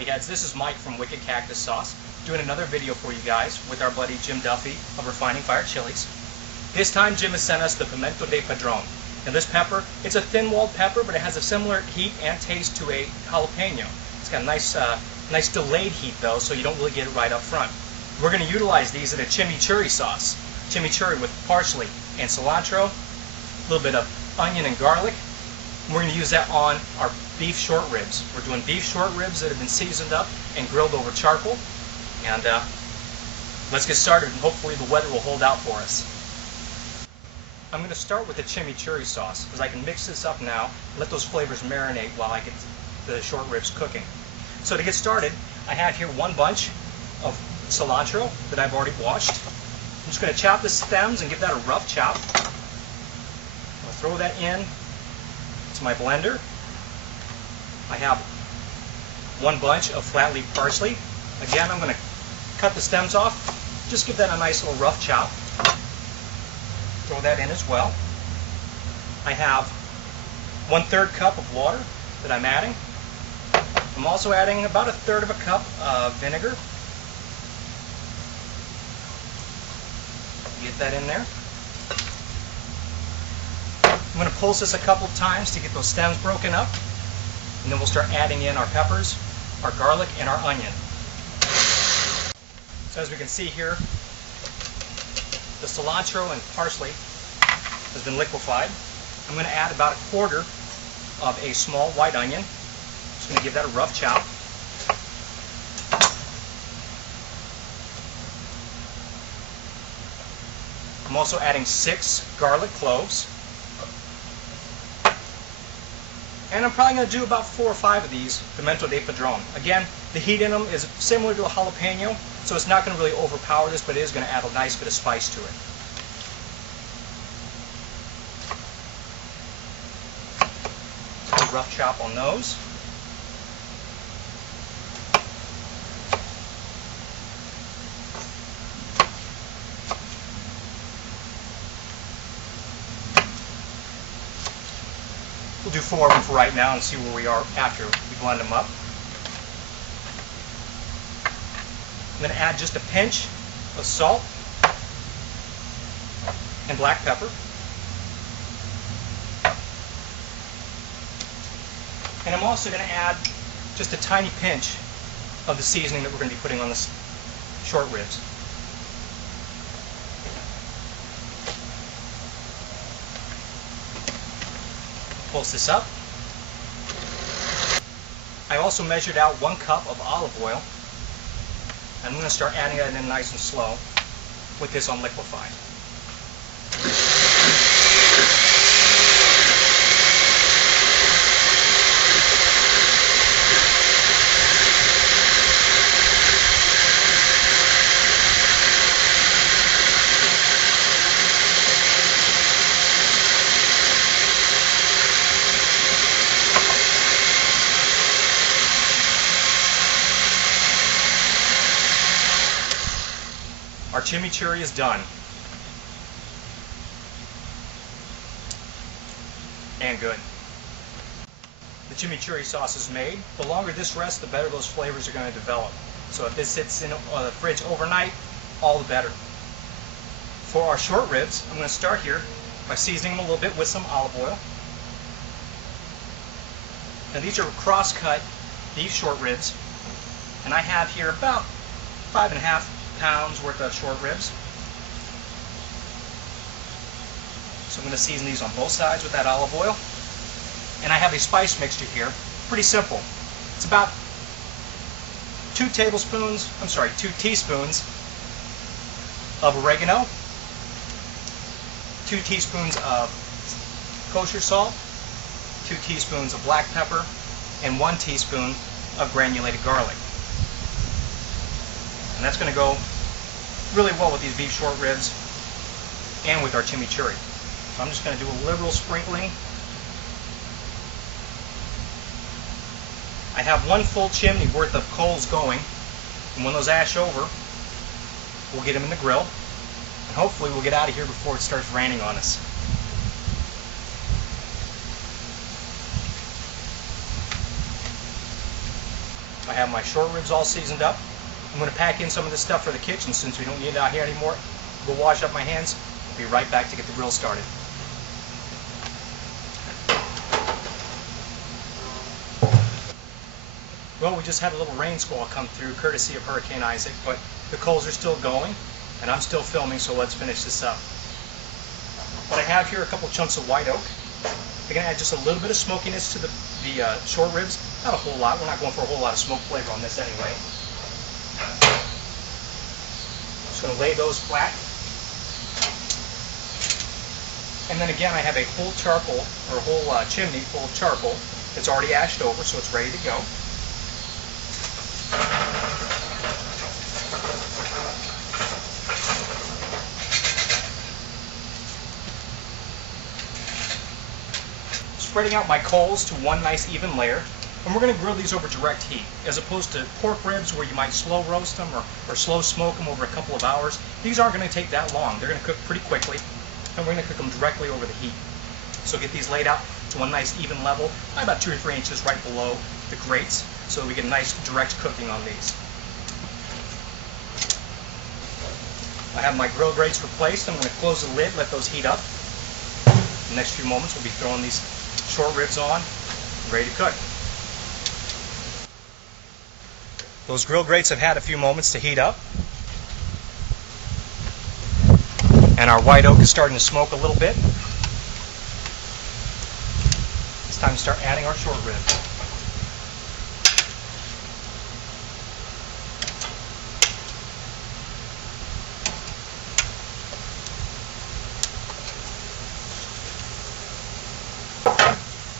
Chili Heads. This is Mike from Wicked Cactus Sauce, doing another video for you guys with our buddy Jim Duffy of Refining Fire Chilies. This time Jim has sent us the Pimiento de Padron. And this pepper, it's a thin-walled pepper, but it has a similar heat and taste to a jalapeno. It's got a nice delayed heat though, so you don't really get it right up front. We're going to utilize these in a chimichurri sauce. Chimichurri with parsley and cilantro, a little bit of onion and garlic. And we're going to use that on our beef short ribs. We're doing beef short ribs that have been seasoned up and grilled over charcoal. And let's get started, and hopefully the weather will hold out for us. I'm going to start with the chimichurri sauce, because I can mix this up now and let those flavors marinate while I get the short ribs cooking. So to get started, I have here one bunch of cilantro that I've already washed. I'm just going to chop the stems and give that a rough chop. I'll throw that in to my blender. I have one bunch of flat leaf parsley. Again, I'm going to cut the stems off. Just give that a nice little rough chop. Throw that in as well. I have 1/3 cup of water that I'm adding. I'm also adding about 1/3 of a cup of vinegar. Get that in there. I'm going to pulse this a couple of times to get those stems broken up. And then we'll start adding in our peppers, our garlic, and our onion. So as we can see here, the cilantro and parsley has been liquefied. I'm going to add about 1/4 of a small white onion. Just going to give that a rough chop. I'm also adding 6 garlic cloves. And I'm probably going to do about 4 or 5 of these Pimiento de Padron. Again, the heat in them is similar to a jalapeno, so it's not going to really overpower this, but it is going to add a nice bit of spice to it. So rough chop on those. We'll do 4 of them for right now and see where we are after we blend them up. I'm going to add just a pinch of salt and black pepper. And I'm also going to add just a tiny pinch of the seasoning that we're going to be putting on the short ribs. Pulse this up. I also measured out 1 cup of olive oil. I'm going to start adding that in nice and slow with this on liquefied. Our chimichurri is done. And good. The chimichurri sauce is made. The longer this rests, the better those flavors are going to develop. So if this sits in the fridge overnight, all the better. For our short ribs, I'm going to start here by seasoning them a little bit with some olive oil. Now these are cross-cut beef short ribs, and I have here about 5.5 pounds worth of short ribs. So I'm going to season these on both sides with that olive oil. And I have a spice mixture here. Pretty simple. It's about 2 teaspoons of oregano, 2 teaspoons of kosher salt, 2 teaspoons of black pepper, and 1 teaspoon of granulated garlic. And that's going to go really well with these beef short ribs and with our chimichurri. So I'm just going to do a liberal sprinkling. I have 1 full chimney worth of coals going, and when those ash over, we'll get them in the grill, and hopefully we'll get out of here before it starts raining on us. I have my short ribs all seasoned up. I'm going to pack in some of this stuff for the kitchen since we don't need it out here anymore. Go wash up my hands. I'll be right back to get the grill started. Well, we just had a little rain squall come through courtesy of Hurricane Isaac, but the coals are still going and I'm still filming, so let's finish this up. What I have here are a couple chunks of white oak. I'm going to add just a little bit of smokiness to the short ribs. Not a whole lot. We're not going for a whole lot of smoke flavor on this anyway. Just going to lay those flat. And then again, I have a whole charcoal, or a whole chimney full of charcoal that's already ashed over, so it's ready to go. Spreading out my coals to one nice even layer, and we're going to grill these over direct heat, as opposed to pork ribs where you might slow roast them or slow smoke them over a couple of hours. These aren't going to take that long. They're going to cook pretty quickly, and we're going to cook them directly over the heat. So get these laid out to one nice even level, about 2 or 3 inches right below the grates, so we get nice direct cooking on these. I have my grill grates replaced. I'm going to close the lid, let those heat up. In the next few moments we'll be throwing these short ribs on, ready to cook. Those grill grates have had a few moments to heat up, and our white oak is starting to smoke a little bit. It's time to start adding our short ribs.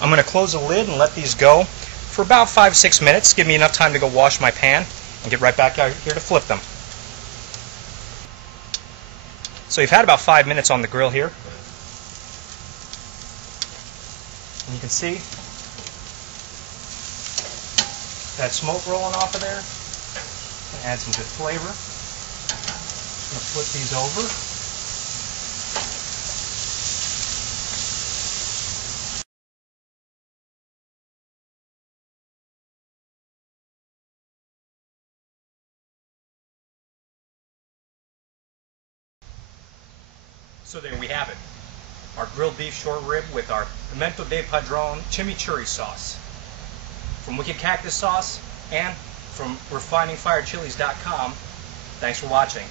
I'm going to close the lid and let these go for about 5-6 minutes. Give me enough time to go wash my pan and get right back out here to flip them. So you've had about 5 minutes on the grill here. And you can see that smoke rolling off of there. Add some good flavor. I'm going to flip these over. So there we have it, our grilled beef short rib with our Pimiento de Padron Chimichurri sauce. From Wicked Cactus Sauce and from refiningfiredchilies.com, thanks for watching.